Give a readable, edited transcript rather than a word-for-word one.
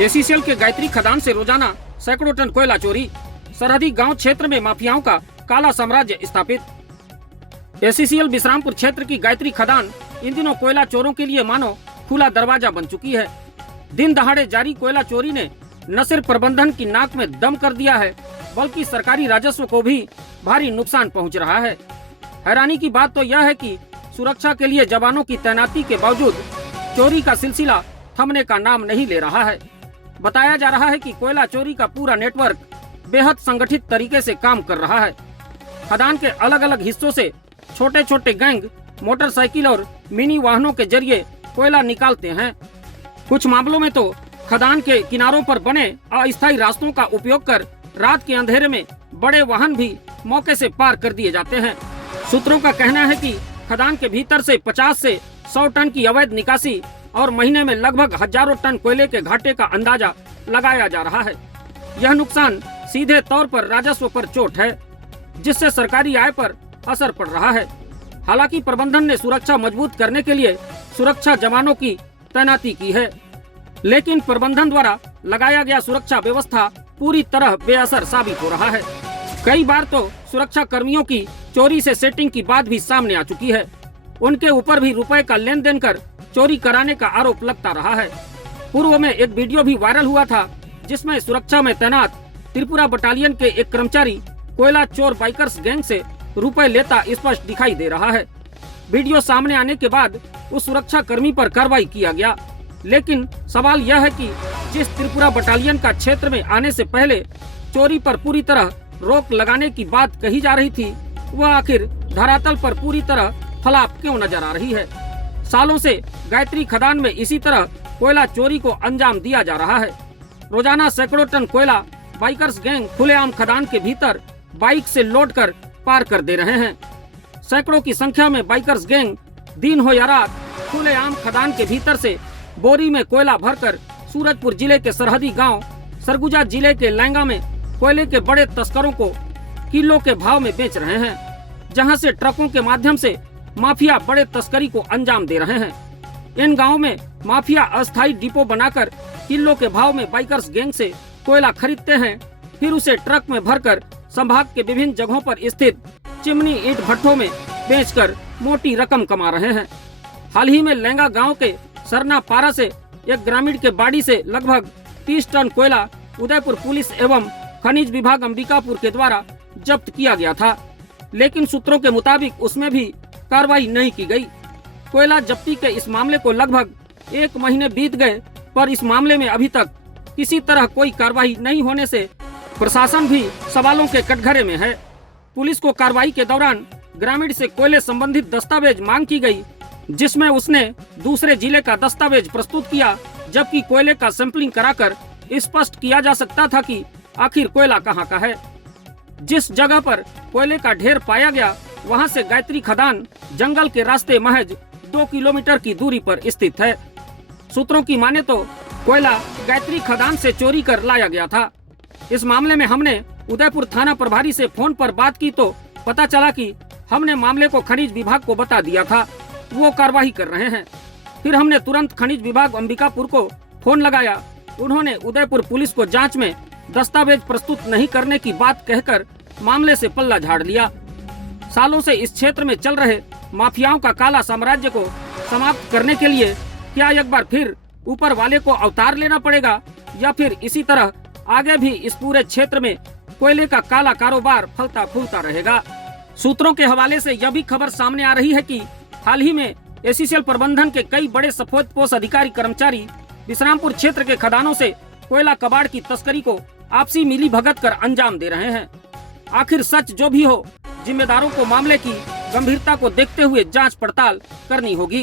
ACCL के गायत्री खदान से रोजाना सैकड़ों टन कोयला चोरी। सरहदी गांव क्षेत्र में माफियाओं का काला साम्राज्य स्थापित। एसीसीएल विश्रामपुर क्षेत्र की गायत्री खदान इन दिनों कोयला चोरों के लिए मानो खुला दरवाजा बन चुकी है। दिन दहाड़े जारी कोयला चोरी ने न सिर्फ प्रबंधन की नाक में दम कर दिया है, बल्कि सरकारी राजस्व को भी भारी नुकसान पहुंच रहा है। हैरानी की बात तो यह है कि सुरक्षा के लिए जवानों की तैनाती के बावजूद चोरी का सिलसिला थमने का नाम नहीं ले रहा है। बताया जा रहा है कि कोयला चोरी का पूरा नेटवर्क बेहद संगठित तरीके से काम कर रहा है। खदान के अलग अलग हिस्सों से छोटे छोटे गैंग मोटरसाइकिल और मिनी वाहनों के जरिए कोयला निकालते हैं। कुछ मामलों में तो खदान के किनारों पर बने अस्थायी रास्तों का उपयोग कर रात के अंधेरे में बड़े वाहन भी मौके से पार कर दिए जाते हैं। सूत्रों का कहना है कि खदान के भीतर से 50 से 100 टन की अवैध निकासी और महीने में लगभग हजारों टन कोयले के घाटे का अंदाजा लगाया जा रहा है। यह नुकसान सीधे तौर पर राजस्व पर चोट है, जिससे सरकारी आय पर असर पड़ रहा है। हालांकि प्रबंधन ने सुरक्षा मजबूत करने के लिए सुरक्षा जवानों की तैनाती की है, लेकिन प्रबंधन द्वारा लगाया गया सुरक्षा व्यवस्था पूरी तरह बेअसर साबित हो रहा है। कई बार तो सुरक्षा कर्मियों की चोरी से सेटिंग की बात भी सामने आ चुकी है। उनके ऊपर भी रुपए का लेन देन कर चोरी कराने का आरोप लगता रहा है। पूर्व में एक वीडियो भी वायरल हुआ था, जिसमें सुरक्षा में तैनात त्रिपुरा बटालियन के एक कर्मचारी कोयला चोर बाइकर्स गैंग से रुपए लेता स्पष्ट दिखाई दे रहा है। वीडियो सामने आने के बाद उस सुरक्षा कर्मी पर कार्रवाई किया गया, लेकिन सवाल यह है कि जिस त्रिपुरा बटालियन का क्षेत्र में आने से पहले चोरी पर पूरी तरह रोक लगाने की बात कही जा रही थी, वह आखिर धरातल पर पूरी तरह फलाप क्यों नजर आ रही है। सालों से गायत्री खदान में इसी तरह कोयला चोरी को अंजाम दिया जा रहा है। रोजाना सैकड़ों टन कोयला बाइकर्स गैंग खुलेआम खदान के भीतर बाइक से लोड कर पार कर दे रहे हैं। सैकड़ों की संख्या में बाइकर्स गैंग दिन हो या रात खुलेआम खदान के भीतर से बोरी में कोयला भरकर सूरजपुर जिले के सरहदी गांव सरगुजा जिले के लैंगा में कोयले के बड़े तस्करों को किलो के भाव में बेच रहे हैं, जहां से ट्रकों के माध्यम से माफिया बड़े तस्करी को अंजाम दे रहे हैं। इन गांवों में माफिया अस्थायी डिपो बनाकर किलो के भाव में बाइकर्स गैंग से कोयला खरीदते हैं, फिर उसे ट्रक में भरकर संभाग के विभिन्न जगहों पर स्थित चिमनी ईंट भट्ठों में बेचकर मोटी रकम कमा रहे हैं। हाल ही में लैंगा गांव के सरना पारा से एक ग्रामीण के बाड़ी से लगभग 30 टन कोयला उदयपुर पुलिस एवं खनिज विभाग अंबिकापुर के द्वारा जब्त किया गया था, लेकिन सूत्रों के मुताबिक उसमें भी कार्रवाई नहीं की गई। कोयला जब्ती के इस मामले को लगभग 1 महीने बीत गए, पर इस मामले में अभी तक किसी तरह कोई कार्रवाई नहीं होने से प्रशासन भी सवालों के कटघरे में है। पुलिस को कार्रवाई के दौरान ग्रामीण से कोयले संबंधित दस्तावेज मांग की गई, जिसमें उसने दूसरे जिले का दस्तावेज प्रस्तुत किया, जबकि कोयले का सैंपलिंग कराकर स्पष्ट किया जा सकता था कि आखिर कोयला कहां का है। जिस जगह पर कोयले का ढेर पाया गया, वहां से गायत्री खदान जंगल के रास्ते महज 2 किलोमीटर की दूरी पर स्थित है। सूत्रों की माने तो कोयला गायत्री खदान से चोरी कर लाया गया था। इस मामले में हमने उदयपुर थाना प्रभारी से फोन पर बात की तो पता चला कि हमने मामले को खनिज विभाग को बता दिया था, वो कार्यवाही कर रहे हैं। फिर हमने तुरंत खनिज विभाग अंबिकापुर को फोन लगाया। उन्होंने उदयपुर पुलिस को जांच में दस्तावेज प्रस्तुत नहीं करने की बात कहकर मामले से पल्ला झाड़ लिया। सालों से इस क्षेत्र में चल रहे माफियाओं का काला साम्राज्य को समाप्त करने के लिए क्या एक बार फिर ऊपर वाले को अवतार लेना पड़ेगा, या फिर इसी तरह आगे भी इस पूरे क्षेत्र में कोयले का काला कारोबार फलता फूलता रहेगा। सूत्रों के हवाले से यह भी खबर सामने आ रही है कि हाल ही में एसीसीएल प्रबंधन के कई बड़े सफेदपोश अधिकारी कर्मचारी विश्रामपुर क्षेत्र के खदानों से कोयला कबाड़ की तस्करी को आपसी मिली भगत कर अंजाम दे रहे हैं। आखिर सच जो भी हो, जिम्मेदारों को मामले की गंभीरता को देखते हुए जांच पड़ताल करनी होगी।